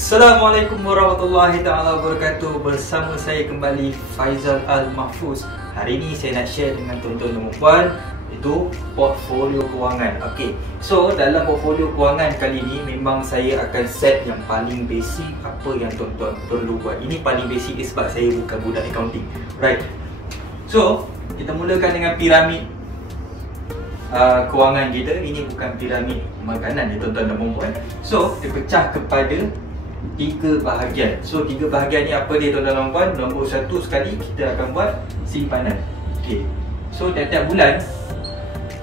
Assalamualaikum warahmatullahi taala wabarakatuh. Bersama saya kembali Faizal Al-Mahfuz. Hari ini saya nak share dengan tuan-tuan dan puan itu portfolio kewangan. Okey. So dalam portfolio kewangan kali ini memang saya akan set yang paling basic apa yang tuan-tuan perlu buat. Ini paling basic sebab saya bukan budak accounting. Right. So, kita mulakan dengan piramid kewangan kita. Ini bukan piramid makanan ya tuan-tuan dan puan. So, dipecah kepada 3 bahagian. So 3 bahagian ni apa dia tuan-tuan dan puan? Nombor 1 sekali kita akan buat simpanan. Okey. So tiap-tiap bulan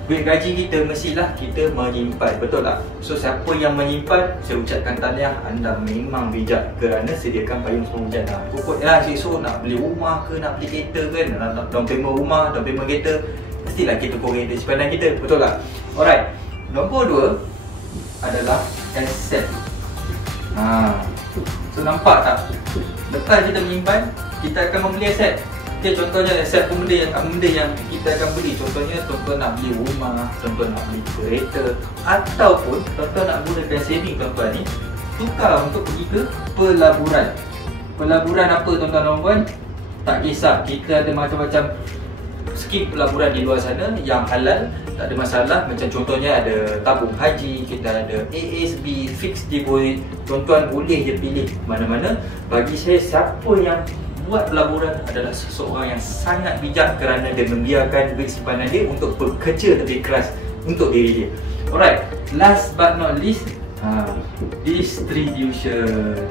duit gaji kita mestilah kita menyimpan, betul tak? So siapa yang menyimpan, saya ucapkan tahniah, anda memang bijak kerana sediakan payung semua hujan. Pokoknya esok nak beli rumah ke, nak beli kereta ke, nak down payment rumah, down payment kereta, mestilah kita korek dari simpanan kita, betul tak? Alright. Nombor 2 adalah aset. So nampak tak? Lepas kita menyimpan, kita akan membeli aset. Okay, contohnya aset benda yang kita akan beli. Contohnya tuan-tuan nak beli rumah, tuan-tuan nak beli kereta, ataupun tuan-tuan nak gunakan saving tuan-tuan ni tukar untuk pergi ke pelaburan. Pelaburan apa tuan-tuan dan puan? Tak kisah, kita ada macam-macam skim pelaburan di luar sana yang halal, tak ada masalah. Macam contohnya ada tabung haji, kita ada ASB, fixed deposit. Tuan-tuan boleh je pilih mana-mana. Bagi saya, siapa yang buat pelaburan adalah seseorang yang sangat bijak kerana dia membiarkan duit simpanan dia untuk bekerja lebih keras untuk diri dia. Alright, last but not least, distribution.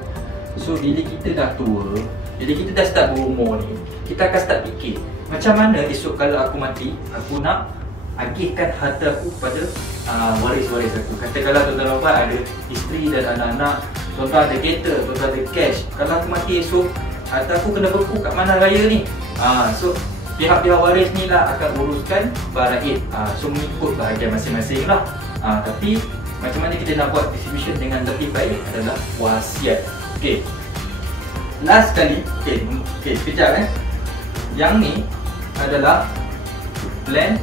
So bila kita dah tua, bila kita dah start berumur ni, kita akan start fikir macam mana esok kalau aku mati, aku nak agihkan harta aku kepada waris-waris aku. Katakanlah tuan-tuan dan puan ada isteri dan anak-anak, tuan-tuan ada kereta, tuan-tuan ada cash. Kalau aku mati esok, harta aku kena beku kat mana raya ni. So pihak-pihak waris ni lah akan uruskan faraid. So mengikut bahagian masing-masing lah. Tapi macam mana kita nak buat distribution dengan lebih baik adalah wasiat. Okay, last kali. Okay, sekejap Yang ni adalah plan.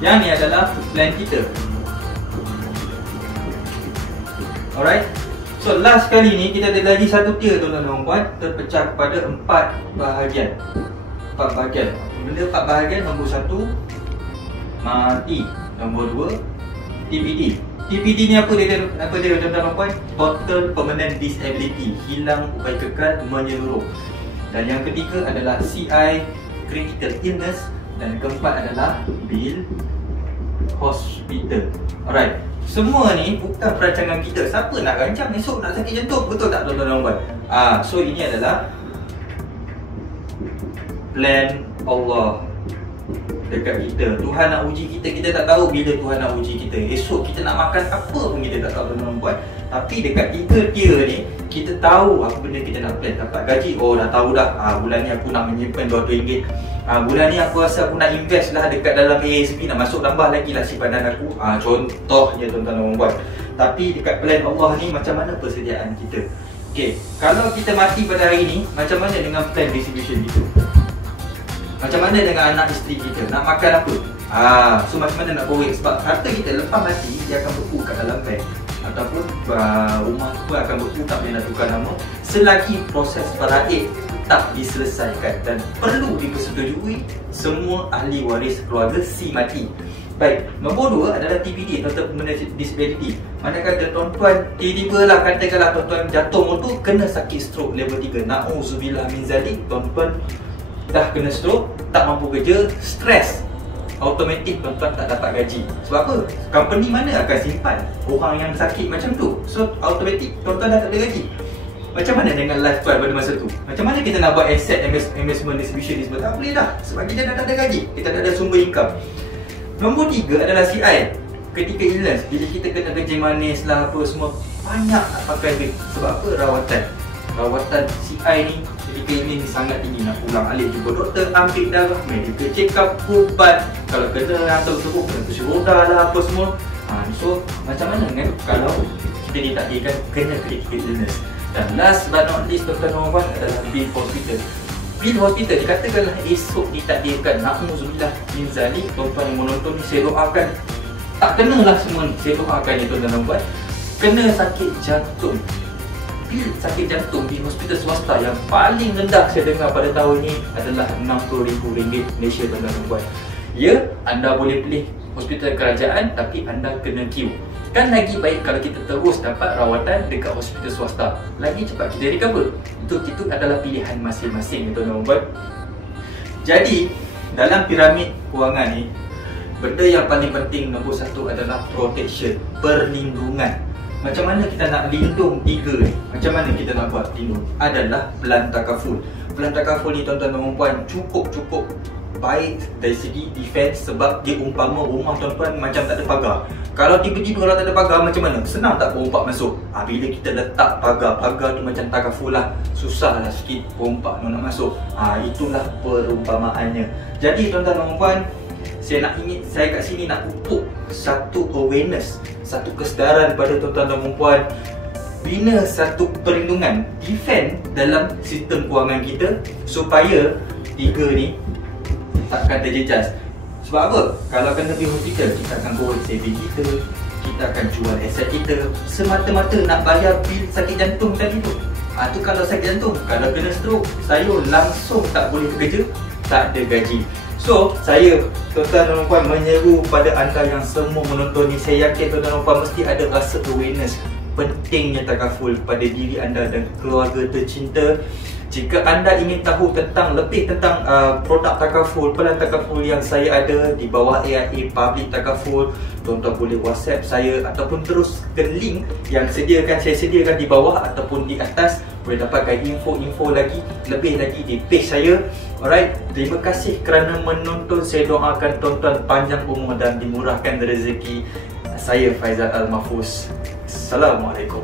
Yang ni adalah plan kita. Alright. So last kali ni kita ada lagi satu tier tuan-tuan dan puan, terpecah kepada 4 bahagian. 4 bahagian. Benda 4 bahagian. Nombor 1 mati. Nombor 2 TPD. TPD ni apa dia tuan-tuan dan puan? Total Permanent Disability, hilang upaya kekal menyeluruh. Dan yang ketiga adalah CI, Critical Illness, dan keempat adalah Bill Hospital. Alright. Semua ni bukan perancangan kita. Siapa nak rancang esok nak sakit jantung, betul tak tuan-tuan dan puan? So ini adalah plan Allah dekat kita. Tuhan nak uji kita, kita tak tahu bila Tuhan nak uji kita. Esok kita nak makan apa pun kita tak tahu tuan-tuan dan puan. Tapi dekat 3 tier ni, kita tahu apa benda kita nak plan. Dapat gaji, dah tahu dah. Bulan ni aku nak menyimpan RM200. Bulan ni aku rasa aku nak invest lah dekat dalam ASB, nak masuk tambah lagi lah simpanan aku. Contohnya tuan-tuan dan puan. Tapi dekat plan Allah ni, macam mana persediaan kita? Okay, kalau kita mati pada hari ni, macam mana dengan plan distribution kita? Macam mana dengan anak isteri kita? Nak makan apa? So macam mana nak korek? Sebab harta kita lepas mati, dia akan beku kat dalam bank. Ataupun rumah tu akan beku, tak boleh nak tukar nama selagi proses faraid tak diselesaikan. Dan perlu dipersetujui semua ahli waris keluarga si mati. Baik, nombor 2 adalah TPD, Total Permanent Disability. Mana kata tuan-tuan tiba-tiba lah, katakanlah tuan-tuan jatuh motor, kena sakit stroke level 3. Na'udzubillah min zalik. Tuan-tuan dah kena stroke, tak mampu kerja, stres, automatik tuan-tuan tak dapat gaji. Sebab apa? Company mana akan simpan orang yang sakit macam tu? So automatik tuan-tuan dah tak ada gaji. Macam mana dengan lifestyle pada masa tu? Macam mana kita nak buat asset investment distribution ni semua? Tak boleh dah, sebab kita dah tak ada gaji, kita tak ada sumber income. Nombor 3 adalah CI, Critical Illness. Bila kita kena kerja manis lah apa semua, banyak nak pakai duit. Sebab apa? Rawatan CI ni, critical illness ni sangat tinggi. Nak pulang alik jumpa doktor, ambil darah, medical check up, ubat. Kalau kena hantar terbuk, kena kursi roda lah apa semua. So macam mana kan kalau kita ditakdirkan kena critical illness? Dan last but not least tuan-tuan dan puan adalah Bill Hospital. Bill Hospital dikatakanlah esok ditakdirkan, na'udzubillah min zalik. Tuan-tuan yang menonton ni, saya doakan tak kenalah semua ni. Saya doakan ya tuan-tuan dan puan. Kena sakit jantung. Bil sakit jantung di hospital swasta yang paling rendah saya dengar pada tahun ni adalah RM60,000 Malaysia tuan-tuan dan puan. Ya, anda boleh pilih hospital kerajaan tapi anda kena queue. Kan lagi baik kalau kita terus dapat rawatan dekat hospital swasta. Lagi cepat kita recover. Itu adalah pilihan masing-masing tuan-tuan dan puan. Jadi, dalam piramid kewangan ni, benda yang paling penting nombor satu adalah protection, perlindungan. Macam mana kita nak lindung tiga ni? Macam mana kita nak buat lindung? Adalah plan takaful. Plan takaful ni tuan-tuan dan puan cukup baik dari segi defense sebab dia umpama rumah tuan-tuan macam tak ada pagar. Kalau tiba-tiba kalau tak ada pagar macam mana? Senang tak perompak masuk? Bila kita letak pagar tu macam takaful lah, susah lah sikit perompak nak masuk. Itulah perumpamaannya. Jadi tuan-tuan dan puan, saya kat sini nak pupuk satu awareness, satu kesedaran pada tuan-tuan dan puan, bina satu perlindungan, defend dalam sistem kewangan kita supaya tiga ni takkan terjejas. Sebab apa? Kalau kena pergi hospital, kita akan borong saving kita akan jual aset kita semata-mata nak bayar bil sakit jantung tadi tu. Tu kalau sakit jantung. Kalau kena stroke, saya langsung tak boleh bekerja, tak ada gaji. So, saya tuan-tuan dan puan menyeru pada anda yang semua menonton ni, saya yakin tuan-tuan dan puan mesti ada rasa awareness pentingnya takaful pada diri anda dan keluarga tercinta. Jika anda ingin tahu lebih tentang produk takaful, plan takaful yang saya ada di bawah AIA Public Takaful, tuan-tuan boleh WhatsApp saya ataupun terus ke link yang saya sediakan di bawah ataupun di atas. Boleh dapatkan info-info lebih lagi di page saya. Alright, terima kasih kerana menonton. Saya doakan tuan-tuan panjang umur dan dimurahkan rezeki. Saya Faizal Al-Mahfuz. Assalamualaikum.